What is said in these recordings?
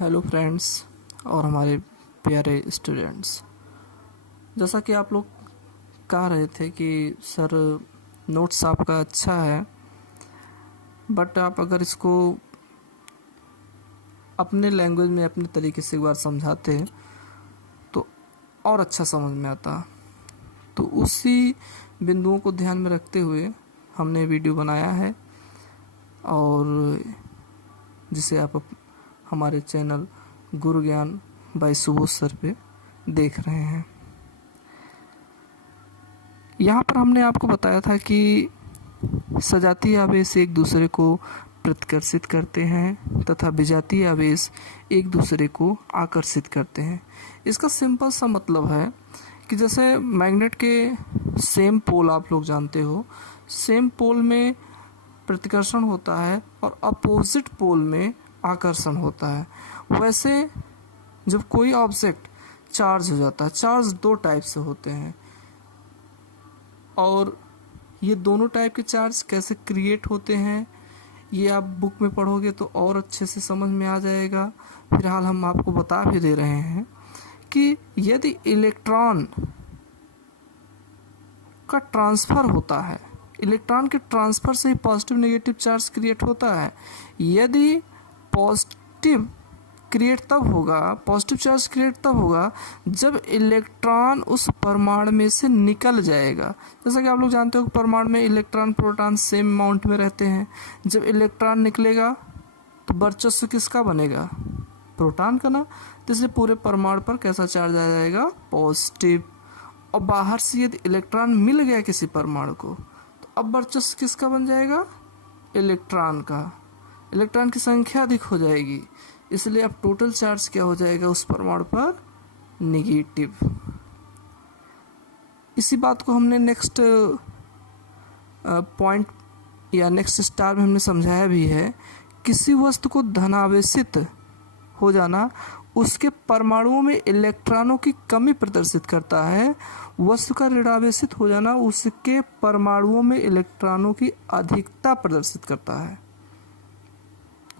Hello friends और हमारे प्यारे स्टूडेंट्स। जैसा कि आप लोग कह रहे थे कि सर नोट्स आपका अच्छा है, बट आप अगर इसको अपने लैंग्वेज में अपने तरीके से एक बार समझाते तो और अच्छा समझ में आता। तो उसी बिंदुओं को ध्यान में रखते हुए हमने वीडियो बनाया है और जिसे आप हमारे चैनल गुरु ज्ञान बाय सुबोध सर पे देख रहे हैं। यहाँ पर हमने आपको बताया था कि सजातीय आवेश एक दूसरे को प्रतिकर्षित करते हैं तथा विजातीय आवेश एक दूसरे को आकर्षित करते हैं। इसका सिंपल सा मतलब है कि जैसे मैग्नेट के सेम पोल आप लोग जानते हो, सेम पोल में प्रतिकर्षण होता है और अपोजिट पोल में आकर्षण होता है। वैसे जब कोई ऑब्जेक्ट चार्ज हो जाता है, चार्ज दो टाइप से होते हैं और ये दोनों टाइप के चार्ज कैसे क्रिएट होते हैं ये आप बुक में पढ़ोगे तो और अच्छे से समझ में आ जाएगा। फिलहाल हम आपको बता भी दे रहे हैं कि यदि इलेक्ट्रॉन का ट्रांसफ़र होता है, इलेक्ट्रॉन के ट्रांसफ़र से ही पॉजिटिव नेगेटिव चार्ज क्रिएट होता है। यदि पॉजिटिव क्रिएट तब होगा, पॉजिटिव चार्ज क्रिएट तब होगा जब इलेक्ट्रॉन उस परमाणु में से निकल जाएगा। जैसा कि आप लोग जानते हो कि परमाणु में इलेक्ट्रॉन प्रोटॉन सेम अमाउंट में रहते हैं। जब इलेक्ट्रॉन निकलेगा तो वर्चस्व किसका बनेगा? प्रोटॉन का ना। तो इसलिए पूरे परमाणु पर कैसा चार्ज आ जाएगा? पॉजिटिव। और बाहर से यदि इलेक्ट्रॉन मिल गया किसी परमाणु को तो अब वर्चस्व किसका बन जाएगा? इलेक्ट्रॉन का। इलेक्ट्रॉन की संख्या अधिक हो जाएगी, इसलिए अब टोटल चार्ज क्या हो जाएगा उस परमाणु पर? नेगेटिव। इसी बात को हमने नेक्स्ट पॉइंट या नेक्स्ट स्टार में हमने समझाया भी है। किसी वस्तु को धनावेशित हो जाना उसके परमाणुओं में इलेक्ट्रॉनों की कमी प्रदर्शित करता है। वस्तु का ऋणावेशित हो जाना उसके परमाणुओं में इलेक्ट्रॉनों की अधिकता प्रदर्शित करता है,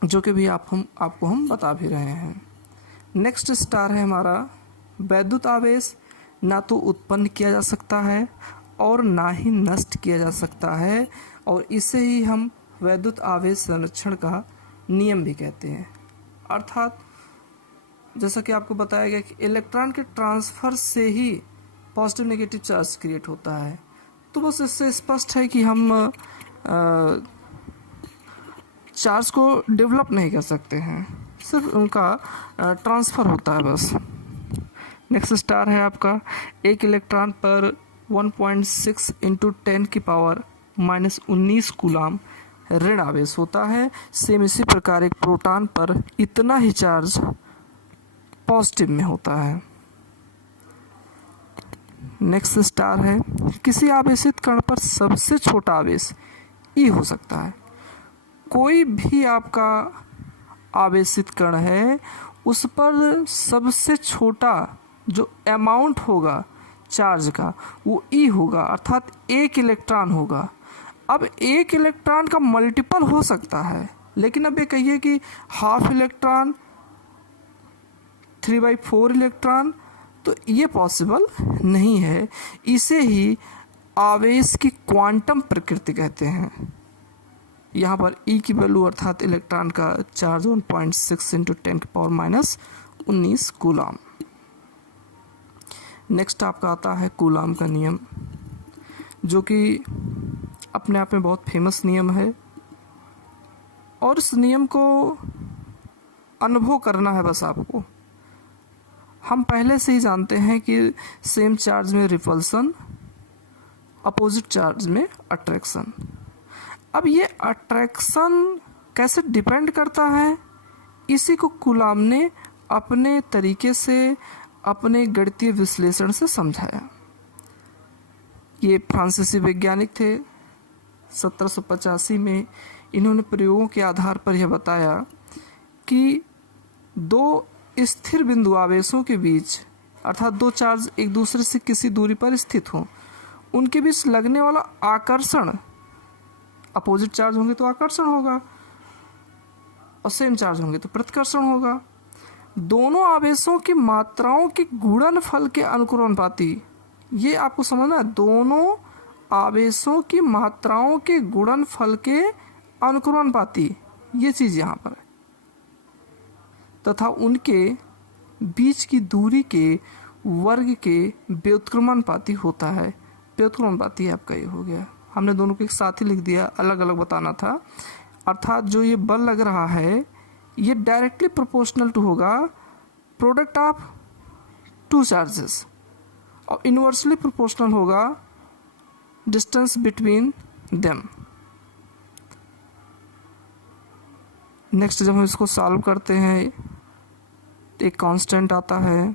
जो कि भी आपको हम बता भी रहे हैं। नेक्स्ट स्टार है हमारा वैद्युत आवेश। ना तो उत्पन्न किया जा सकता है और ना ही नष्ट किया जा सकता है, और इसे ही हम वैद्युत आवेश संरक्षण का नियम भी कहते हैं। अर्थात जैसा कि आपको बताया गया कि इलेक्ट्रॉन के ट्रांसफ़र से ही पॉजिटिव नेगेटिव चार्ज क्रिएट होता है। तो बस इससे स्पष्ट है कि हम चार्ज को डेवलप नहीं कर सकते हैं, सिर्फ उनका ट्रांसफ़र होता है बस। नेक्स्ट स्टार है आपका एक इलेक्ट्रॉन पर 1.6 × 10⁻⁻19 कूलाम ऋण आवेश होता है। सेम इसी प्रकार एक प्रोटॉन पर इतना ही चार्ज पॉजिटिव में होता है। नेक्स्ट स्टार है किसी आवेशित कण पर सबसे छोटा आवेश ई हो सकता है। कोई भी आपका आवेशित कण है उस पर सबसे छोटा जो अमाउंट होगा चार्ज का वो ई होगा, अर्थात एक इलेक्ट्रॉन होगा। अब एक इलेक्ट्रॉन का मल्टीपल हो सकता है, लेकिन अब ये कहिए कि हाफ इलेक्ट्रॉन, 3/4 इलेक्ट्रॉन, तो ये पॉसिबल नहीं है। इसे ही आवेश की क्वांटम प्रकृति कहते हैं। यहाँ पर ई की वैल्यू अर्थात इलेक्ट्रॉन का चार्ज 1.6 × 10⁻⁻19 कूलाम। नेक्स्ट आपका आता है कूलाम का नियम, जो कि अपने आप में बहुत फेमस नियम है और इस नियम को अनुभव करना है बस आपको। हम पहले से ही जानते हैं कि सेम चार्ज में रिपल्सन, अपोजिट चार्ज में अट्रैक्शन। अब ये अट्रैक्शन कैसे डिपेंड करता है, इसी को कूलाम ने अपने तरीके से अपने गणितीय विश्लेषण से समझाया। ये फ्रांसीसी वैज्ञानिक थे। 1785 में इन्होंने प्रयोगों के आधार पर यह बताया कि दो स्थिर बिंदु आवेशों के बीच, अर्थात दो चार्ज एक दूसरे से किसी दूरी पर स्थित हों, उनके बीच लगने वाला आकर्षण, अपोजिट चार्ज होंगे तो आकर्षण होगा और सेम चार्ज होंगे तो प्रतिकर्षण होगा। दोनों आवेशों की मात्राओं के गुणनफल के अनुक्रमानुपाती, ये आपको समझना है, दोनों आवेशों की मात्राओं के गुणनफल के अनुक्रमानुपाती, ये चीज यहां पर है, तथा उनके बीच की दूरी के वर्ग के व्युत्क्रमानुपाती होता है। व्युत्क्रमानुपाती आपका ये हो गया, हमने दोनों को एक साथ ही लिख दिया, अलग अलग बताना था। अर्थात जो ये बल लग रहा है ये डायरेक्टली प्रोपोर्शनल टू होगा प्रोडक्ट ऑफ टू चार्जेस, और इनवर्सली प्रोपोर्शनल होगा डिस्टेंस बिटवीन देम। नेक्स्ट जब हम इसको सॉल्व करते हैं एक कांस्टेंट आता है